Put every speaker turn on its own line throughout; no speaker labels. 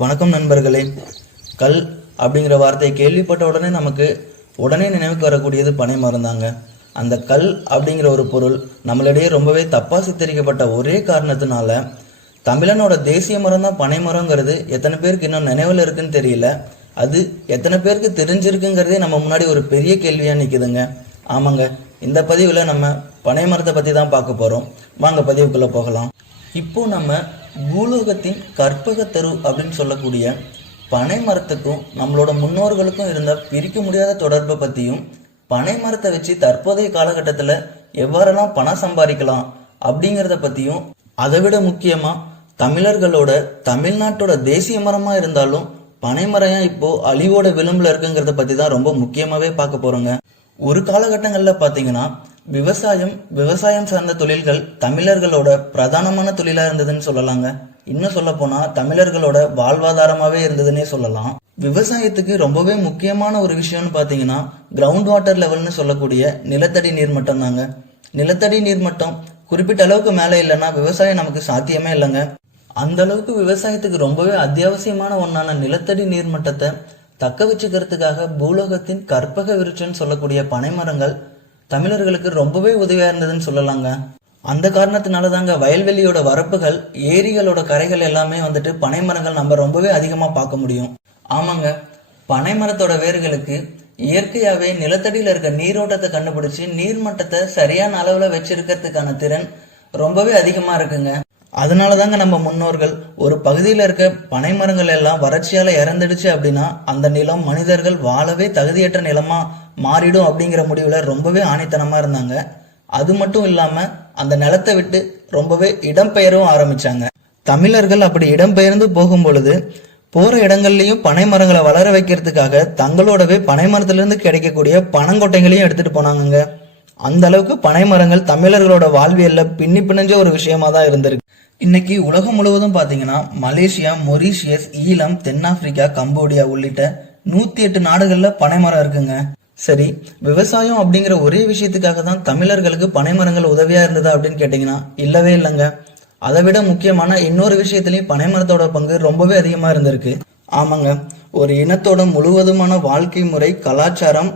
வணக்கம் நண்பர்களே. கல் அப்படிங்கிற வார்த்தையை கேள்விப்பட்ட உடனே நமக்கு உடனே நினைவுக்கு வரக்கூடியது பனை மரம்தாங்க அந்த கல் அப்படிங்கிற ஒரு பொருள் நம்மளிடையே ரொம்பவே தப்பாக சித்தரிக்கப்பட்ட ஒரே காரணத்தினால தமிழனோட தேசிய மரம் தான் பனை மரங்கிறது எத்தனை பேருக்கு இன்னும் நினைவில் இருக்குன்னு தெரியல. அது எத்தனை பேருக்கு தெரிஞ்சிருக்குங்கிறதே நம்ம முன்னாடி ஒரு பெரிய கேள்வியாக நிற்குதுங்க ஆமாங்க இந்த பதிவில் நம்ம பனை மரத்தை பற்றி தான் பார்க்க போகிறோம் வாங்க பதிவுக்குள்ளே போகலாம். இப்போ நம்ம பூலோகத்தின் கற்பகத்தரு அப்படின்னு சொல்லக்கூடிய பனை மரத்துக்கும் நம்மளோட முன்னோர்களுக்கும் இருந்த பிரிக்க முடியாத தொடர்பை பற்றியும் பனை மரத்தை வச்சு தற்போதைய காலகட்டத்தில் எவ்வாறெல்லாம் பணம் சம்பாதிக்கலாம் அப்படிங்கிறத பற்றியும் அதை விட முக்கியமாக தமிழர்களோட தமிழ்நாட்டோட தேசிய மரமாக இருந்தாலும் பனை மரம் ஏன் இப்போ அழிவோட விளம்பில் இருக்குங்கிறத பற்றி தான் ரொம்ப முக்கியமாகவே பார்க்க போகிறோங்க ஒரு காலகட்டங்களில் பார்த்தீங்கன்னா விவசாயம் விவசாயம் சார்ந்த தொழில்கள் தமிழர்களோட பிரதானமான தொழிலாக இருந்ததுன்னு சொல்லலாங்க. இன்னும் சொல்ல போனால் தமிழர்களோட வாழ்வாதாரமாகவே இருந்ததுன்னே சொல்லலாம். விவசாயத்துக்கு ரொம்பவே முக்கியமான ஒரு விஷயம்னு பார்த்தீங்கன்னா கிரவுண்ட் வாட்டர் லெவல்னு சொல்லக்கூடிய நிலத்தடி நீர்மட்டம் தாங்க நிலத்தடி நீர்மட்டம் குறிப்பிட்ட அளவுக்கு மேலே இல்லைன்னா விவசாயம் நமக்கு சாத்தியமே இல்லைங்க. அந்த அளவுக்கு விவசாயத்துக்கு ரொம்பவே அத்தியாவசியமான ஒன்றான நிலத்தடி நீர்மட்டத்தை தக்க வச்சுக்கிறதுக்காக பூலோகத்தின் கற்பக விருட்சன்னு சொல்லக்கூடிய பனைமரங்கள் தமிழர்களுக்கு ரொம்பவே உதவியாக இருந்ததுன்னு சொல்லலாங்க. அந்த காரணத்தினால தாங்க வயல்வெளியோட வரப்புகள் ஏரிகளோட கரைகள் எல்லாமே வந்துட்டு பனைமரங்கள் நம்ம ரொம்பவே அதிகமாக பார்க்க முடியும். ஆமாங்க. பனைமரத்தோட வேர்களுக்கு இயற்கையாகவே நிலத்தடியில் இருக்க நீரோட்டத்தை கண்டுபிடிச்சி நீர்மட்டத்தை சரியான அளவில் வச்சிருக்கிறதுக்கான திறன் ரொம்பவே அதிகமாக இருக்குங்க. அதனால தாங்க நம்ம முன்னோர்கள் ஒரு பகுதியில் இருக்க பனை மரங்கள் எல்லாம் வறட்சியால் இறந்துடுச்சு அப்படின்னா அந்த நிலம் மனிதர்கள் வாழவே தகுதியற்ற நிலமா மாறிடும் அப்படிங்கிற முடிவில் ரொம்பவே ஆணித்தனமாக இருந்தாங்க. அது மட்டும் இல்லாமல் அந்த நிலத்தை விட்டு ரொம்பவே இடம்பெயரவும் ஆரம்பித்தாங்க தமிழர்கள் அப்படி இடம்பெயர்ந்து போகும் பொழுது போகிற இடங்கள்லையும் பனை மரங்களை வளர வைக்கிறதுக்காக தங்களோடவே பனை மரத்துலேருந்து கிடைக்கக்கூடிய பனங்கொட்டைகளையும் எடுத்துகிட்டு போனாங்கங்க. அந்த அளவுக்கு பனை மரங்கள் தமிழர்களோட வாழ்வியலில் பின்னி பிணைஞ்ச ஒரு விஷயமா தான் இருந்திருக்கு. இன்னைக்கு உலகம் முழுவதும் பார்த்தீங்கன்னா மலேசியா மொரீஷியஸ் ஈழம் தென்னாப்பிரிக்கா கம்போடியா உள்ளிட்ட நூற்றி எட்டு நாடுகளில் பனைமரம் இருக்குங்க. சரி விவசாயம் அப்படிங்கிற ஒரே விஷயத்துக்காக தான் தமிழர்களுக்கு பனை மரங்கள் உதவியா இருந்ததா அப்படின்னு கேட்டீங்கன்னா இல்லவே இல்லைங்க. அதை விட முக்கியமான இன்னொரு விஷயத்திலையும் பனை மரத்தோட பங்கு ரொம்பவே அதிகமா இருந்திருக்கு. ஆமாங்க ஒரு இனத்தோட முழுவதுமான வாழ்க்கை முறை கலாச்சாரம்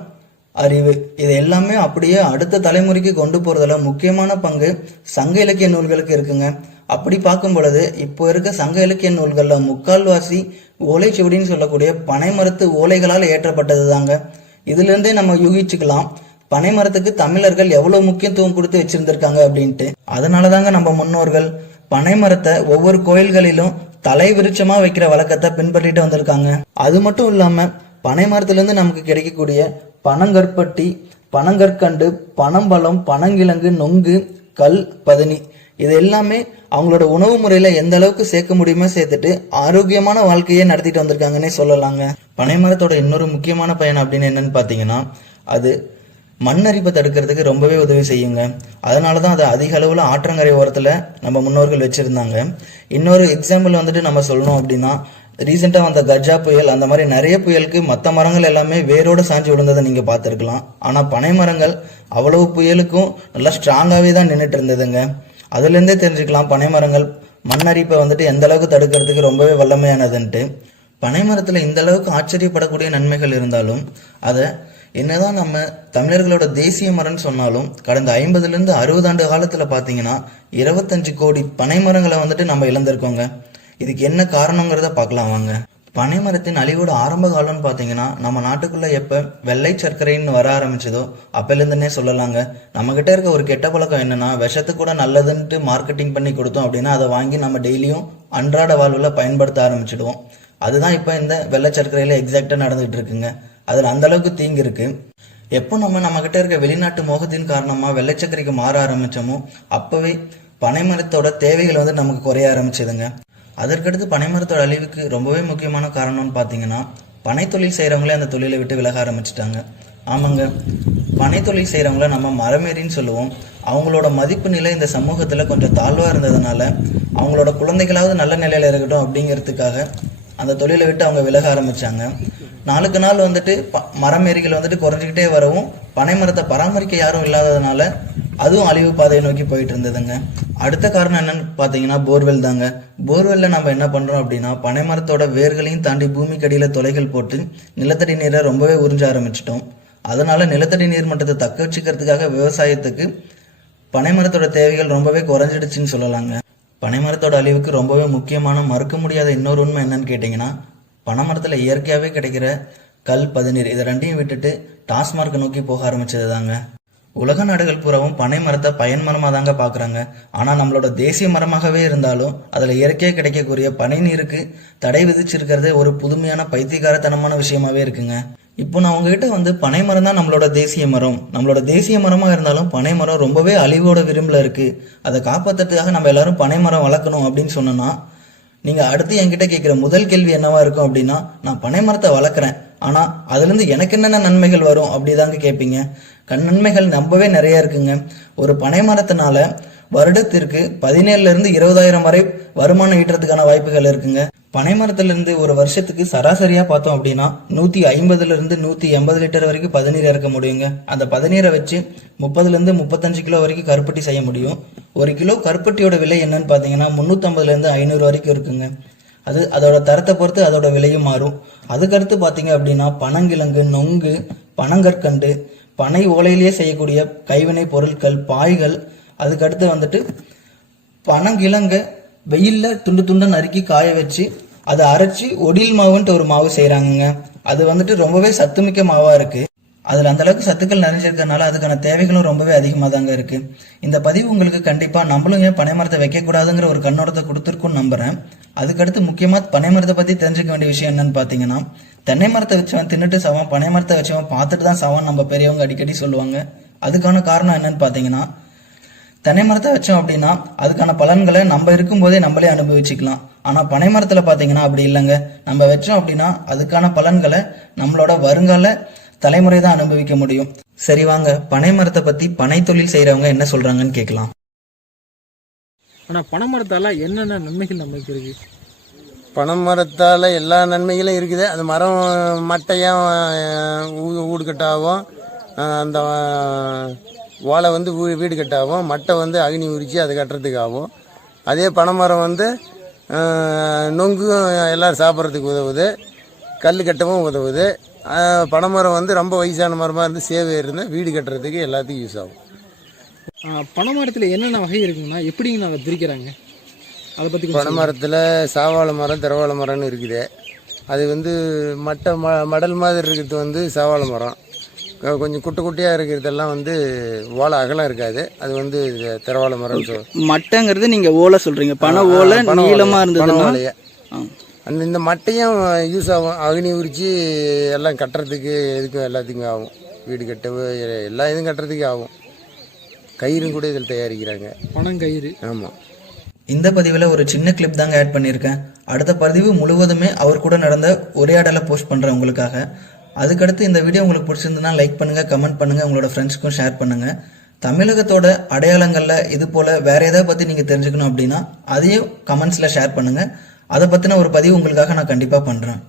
அறிவு இது எல்லாமே அப்படியே அடுத்த தலைமுறைக்கு கொண்டு போறதுல முக்கியமான பங்கு சங்க இலக்கிய நூல்களுக்கு இருக்குங்க. அப்படி பார்க்கும் பொழுது இப்போ இருக்க சங்க இலக்கிய நூல்களில் முக்கால்வாசி ஓலைச்சுவடின்னு சொல்லக்கூடிய பனைமரத்து ஓலைகளால் ஏற்றப்பட்டது தாங்க இதுலேருந்தே நம்ம யூகிச்சுக்கலாம். பனை மரத்துக்கு தமிழர்கள் எவ்வளோ முக்கியத்துவம் கொடுத்து வச்சிருந்திருக்காங்க அப்படின்ட்டு. அதனால தாங்க நம்ம முன்னோர்கள் பனை மரத்தை ஒவ்வொரு கோயில்களிலும் தலை விருட்சமாக வைக்கிற வழக்கத்தை பின்பற்றிட்டு வந்திருக்காங்க. அது மட்டும் இல்லாமல் பனை மரத்துலேருந்து நமக்கு கிடைக்கக்கூடிய பனங்கற்பட்டி பனங்கற்கண்டு பனம்பழம் பனங்கிழங்கு நொங்கு கல் பதனி இது எல்லாமே அவங்களோட உணவு முறையில எந்த அளவுக்கு சேர்க்க முடியுமோ சேர்த்துட்டு ஆரோக்கியமான வாழ்க்கையே நடத்திட்டு வந்திருக்காங்கன்னே சொல்லலாங்க. பனைமரத்தோட இன்னொரு முக்கியமான பயன் அப்படின்னு என்னன்னு பார்த்தீங்கன்னா அது மண்ணரிப்பை தடுக்கிறதுக்கு ரொம்பவே உதவி செய்யுங்க. அதனால தான் அதை அதிக அளவில் ஆற்றங்கரை ஓரத்தில் நம்ம முன்னோர்கள் வச்சுருந்தாங்க. இன்னொரு எக்ஸாம்பிள் வந்துட்டு நம்ம சொல்லணும் அப்படின்னா ரீசெண்டாக வந்த கஜா புயல் அந்த மாதிரி நிறைய புயலுக்கு மற்ற மரங்கள் எல்லாமே வேரோடு சாஞ்சு விழுந்ததை நீங்கள் பார்த்துருக்கலாம். ஆனால் பனை மரங்கள் அவ்வளவு புயலுக்கும் நல்லா ஸ்ட்ராங்காகவே தான் நின்றுட்டு இருந்ததுங்க. அதுலேருந்தே தெரிஞ்சுக்கலாம். பனை மரங்கள் மண்ணரிப்பை வந்துட்டு எந்த அளவுக்கு தடுக்கிறதுக்கு ரொம்பவே வல்லமையானதுன்ட்டு. பனை மரத்தில் இந்த அளவுக்கு ஆச்சரியப்படக்கூடிய நன்மைகள் இருந்தாலும் அதை என்னதான் நம்ம தமிழர்களோட தேசிய மரம்னு சொன்னாலும் கடந்த ஐம்பதுலேருந்து அறுபது ஆண்டு காலத்தில் பார்த்தீங்கன்னா இருபத்தஞ்சு கோடி பனை மரங்களை வந்துட்டு நம்ம இழந்திருக்கோங்க. இதுக்கு என்ன காரணங்கிறத பார்க்கலாம் வாங்க. பனை மரத்தின் அழிவோட ஆரம்ப காலம்னு பார்த்தீங்கன்னா நம்ம நாட்டுக்குள்ள எப்போ வெள்ளை சர்க்கரைன்னு வர ஆரம்பிச்சதோ அப்போலேருந்துனே சொல்லலாங்க. நம்மக்கிட்ட இருக்க ஒரு கெட்ட பழக்கம் என்னன்னா விஷத்து கூட நல்லதுன்ட்டு மார்க்கெட்டிங் பண்ணி கொடுத்தோம் அப்படின்னா அதை வாங்கி நம்ம டெய்லியும் அன்றாட வாழ்வில் பயன்படுத்த ஆரம்பிச்சிடுவோம். அதுதான் இப்போ இந்த வெள்ளை சர்க்கரையில் எக்ஸாக்டாக நடந்துகிட்டு இருக்குங்க. அதில் அந்தளவுக்கு தீங்கு இருக்கு. எப்போ நம்ம நம்மக்கிட்ட இருக்க வெளிநாட்டு மோகத்தின் காரணமாக வெள்ளை சர்க்கரைக்கு மாற ஆரம்பித்தோமோ அப்போவே பனைமரத்தோட தேவைகள் வந்து நமக்கு குறைய ஆரம்பிச்சதுங்க. அதற்கடுத்து பனைமரத்தோட அழிவுக்கு ரொம்பவே முக்கியமான காரணம்னு பார்த்தீங்கன்னா பனை தொழில் செய்கிறவங்களே அந்த தொழிலை விட்டு விலக ஆரம்பிச்சிட்டாங்க. ஆமாங்க. பனை தொழில் செய்கிறவங்கள நம்ம மரமேறின்னு சொல்லுவோம். அவங்களோட மதிப்பு நிலை இந்த சமூகத்தில் கொஞ்சம் தாழ்வாக இருந்ததுனால அவங்களோட குழந்தைகளாவது நல்ல நிலையில் இருக்கட்டும் அப்படிங்கிறதுக்காக அந்த தொழிலை விட்டு அவங்க விலக ஆரம்பித்தாங்க நாளுக்கு நாள் வந்துட்டு ப மரம் வந்துட்டு குறைஞ்சிக்கிட்டே வரவும் பனை மரத்தை பராமரிக்க யாரும் இல்லாததுனால அதுவும் அழிவு பாதையை நோக்கி போயிட்டு இருந்ததுங்க அடுத்த காரணம் என்னன்னு பார்த்தீங்கன்னா போர்வெல் தாங்க. போர்வெல்ல நம்ம என்ன பண்றோம் அப்படின்னா பனைமரத்தோட வேர்களையும் தாண்டி பூமிக்கடியில் தொலைகள் போட்டு நிலத்தடி நீரை ரொம்பவே உறிஞ்ச ஆரம்பிச்சிட்டோம். அதனால நிலத்தடி நீர் மட்டத்தை தக்க வச்சுக்கிறதுக்காக விவசாயத்துக்கு பனைமரத்தோட தேவைகள் ரொம்பவே குறைஞ்சிடுச்சுன்னு சொல்லலாங்க. பனைமரத்தோட அழிவுக்கு ரொம்பவே முக்கியமான மறுக்க முடியாத இன்னொரு உண்மை என்னன்னு கேட்டிங்கன்னா பனைமரத்தில் இயற்கையாகவே கிடைக்கிற கல் பதநீர் இதை ரெண்டையும் விட்டுட்டு டாஸ்மார்க்கை நோக்கி போக ஆரம்பிச்சது தாங்க உலக நாடுகள் பூராவும் பனை மரத்தை பயன் மரமாக தாங்க பார்க்குறாங்க ஆனால் நம்மளோட தேசிய மரமாகவே இருந்தாலும் அதில் இயற்கையாக கிடைக்கக்கூடிய பனை நீருக்கு தடை விதிச்சிருக்கிறதே ஒரு புதுமையான பைத்தியகாரத்தனமான விஷயமாவே இருக்குங்க. இப்போ நான் உங்ககிட்ட வந்து பனை மரம் தான் நம்மளோட தேசிய மரம். நம்மளோட தேசிய மரமாக இருந்தாலும் பனை மரம் ரொம்பவே அழிவோட விரும்பில் இருக்குது அதை காப்பாற்றுறதுக்காக நம்ம எல்லாரும் பனை மரம் வளர்க்கணும் அப்படின்னு சொன்னோன்னா நீங்கள் அடுத்து என்கிட்ட கேட்குற முதல் கேள்வி என்னவா இருக்கும் அப்படின்னா நான் பனை மரத்தை வளர்க்குறேன். ஆனால் அதுலேருந்து எனக்கு என்னென்ன நன்மைகள் வரும் அப்படிதாங்க கேட்பீங்க கண் நன்மைகள் ரொம்பவே நிறையா இருக்குங்க. ஒரு பனை மரத்தினால வருடத்திற்கு பதினேழுல இருந்து இருபதாயிரம் வரை வருமானம் ஈட்டுறதுக்கான வாய்ப்புகள் இருக்குங்க. பனை மரத்திலிருந்து ஒரு வருஷத்துக்கு சராசரியா பார்த்தோம் அப்படின்னா நூத்தி ஐம்பதுல இருந்து நூத்தி எண்பது லிட்டர் வரைக்கும் பதநீர் இறக்க முடியுங்க. அந்த பதநீரை வச்சு முப்பதுல இருந்து முப்பத்தஞ்சு கிலோ வரைக்கும் கருப்பட்டி செய்ய முடியும். ஒரு கிலோ கருப்பட்டியோட விலை என்னன்னு பார்த்தீங்கன்னா முந்நூற்றம்பதுல இருந்து ஐநூறு வரைக்கும் இருக்குங்க. அது அதோட தரத்தை பொறுத்து அதோட விலையும் மாறும். அதுக்கடுத்து பார்த்தீங்க அப்படின்னா பனங்கிழங்கு நொங்கு பனங்கற்கண்டு பனை ஓலையிலேயே செய்யக்கூடிய கைவினை பொருட்கள் பாய்கள் அதுக்கடுத்து வந்துட்டு பனங்கிழங்க வெயில்ல துண்டு துண்டை நறுக்கி காய வச்சு அதை அரைச்சி ஒடில் மாவுன்ட்டு ஒரு மாவு செய்கிறாங்கங்க அது வந்துட்டு ரொம்பவே சத்துமிக்க மாவாக இருக்குது அதில் அந்த அளவுக்கு சத்துக்கள் நிறைஞ்சிருக்கறனால அதுக்கான தேவைகளும் ரொம்பவே அதிகமாக தாங்க இருக்குது இந்த பதிவு உங்களுக்கு கண்டிப்பாக நம்மளும் ஏன் பனைமரத்தை வைக்கக்கூடாதுங்கிற ஒரு கண்ணோட்டத்தை கொடுத்துருக்குன்னு நம்புகிறேன் அதுக்கடுத்து முக்கியமாக பனைமரத்தை பற்றி தெரிஞ்சுக்க வேண்டிய விஷயம் என்னன்னு பார்த்தீங்கன்னா தென்னை மரத்தை வச்சவன் தின்னுட்டு சவான் பனை மரத்தை வச்சவன் பார்த்துட்டு தான் சவான் நம்ம பெரியவங்க அடிக்கடி சொல்லுவாங்க. அதுக்கான காரணம் என்னன்னு பார்த்தீங்கன்னா தென்னை மரத்தை வச்சோம் அப்படின்னா அதுக்கான பலன்களை நம்ம இருக்கும்போதே நம்மளே அனுபவிச்சுக்கலாம். ஆனால் பனை மரத்தில் பார்த்தீங்கன்னா அப்படி இல்லைங்க. நம்ம வச்சோம் அப்படின்னா அதுக்கான பலன்களை நம்மளோட வருங்கால தலைமுறை தான் அனுபவிக்க முடியும். சரி வாங்க. பனை மரத்தை பற்றி பனை தொழில் செய்கிறவங்க என்ன சொல்கிறாங்கன்னு கேட்கலாம்.
ஆனால் பனைமரத்தால் என்னென்ன நன்மைகள் நம்மளுக்கு இருக்கு?
பனை மரத்தால் எல்லா நன்மைகளும் இருக்குது. அது மரம் மட்டையும் அஹ், ஊ- ஊடு கட்டாகும் அஹ், அந்த ஓலை வந்து வீடு கட்டாகும் மட்டை வந்து அக்னி உரித்து அது கட்டுறதுக்கு ஆகும். அதே பனைமரம் வந்து அஹ், நொங்கு எல்லோரும் சாப்பிட்றதுக்கு உதவுது. கல் கட்டவும் உதவுது. பனைமரம் வந்து ரொம்ப வயசான மரமாக இருந்து சேவை இருந்தால் வீடு கட்டுறதுக்கு எல்லாத்துக்கும் யூஸ் ஆகும்.
பனைமரத்தில் என்னென்ன வகை இருக்குங்கன்னா எப்படிங்க அதை பிரிக்கிறாங்க? அதை பற்றி கொஞ்சம்
பனை மரத்தில் சாவாழை மரம் திரவாழ மரம்னு இருக்குது. அது வந்து மட்டை ம மடல் மாதிரி இருக்கிறது வந்து சாவாழை மரம். கொஞ்சம் குட்டை குட்டையாக இருக்கிறதெல்லாம் வந்து ஓலை அகலம் இருக்காது. அது வந்து திரவாழை மரம் சொல்
மட்டைங்கிறது நீங்க ஓலை சொல்றீங்க. பனை ஓலை
பனை ஓலை,
நீளமா
பனை
இருந்ததுன்னா
ஓலையை.
ஆ.
அந்த இந்த மட்டையும் யூஸ் ஆகும். அக்னி உரித்து எல்லாம் கட்டுறதுக்கு எதுக்கும் எல்லாத்துக்கும் ஆகும். வீடு கட்டவு எல்லா இதுவும் கட்டுறதுக்கு ஆகும். கயிறும் கூட இதில் தயாரிக்கிறாங்க.
பனங்கயிறு
ஆமாம்
இந்த பதிவில் ஒரு சின்ன கிளிப் தாங்க ஆட் பண்ணியிருக்கேன். அடுத்த பதிவு முழுவதுமே அவர் கூட நடந்த உரையாடலை போஸ்ட் பண்ணுறேன் உங்களுக்காக. அதுக்கடுத்து இந்த வீடியோ உங்களுக்கு பிடிச்சிருந்ததுன்னா லைக் பண்ணுங்கள் கமெண்ட் பண்ணுங்கள் உங்களோட ஃப்ரெண்ட்ஸ்க்கும் ஷேர் பண்ணுங்கள் தமிழகத்தோட அடையாளங்களில் இது போல் வேறு எதை பற்றி நீங்கள் தெரிஞ்சுக்கணும் அப்படின்னா அதையும் கமெண்ட்ஸில் ஷேர் பண்ணுங்கள் அதை பற்றின ஒரு பதிவு உங்களுக்காக நான் கண்டிப்பாக பண்ணுறேன்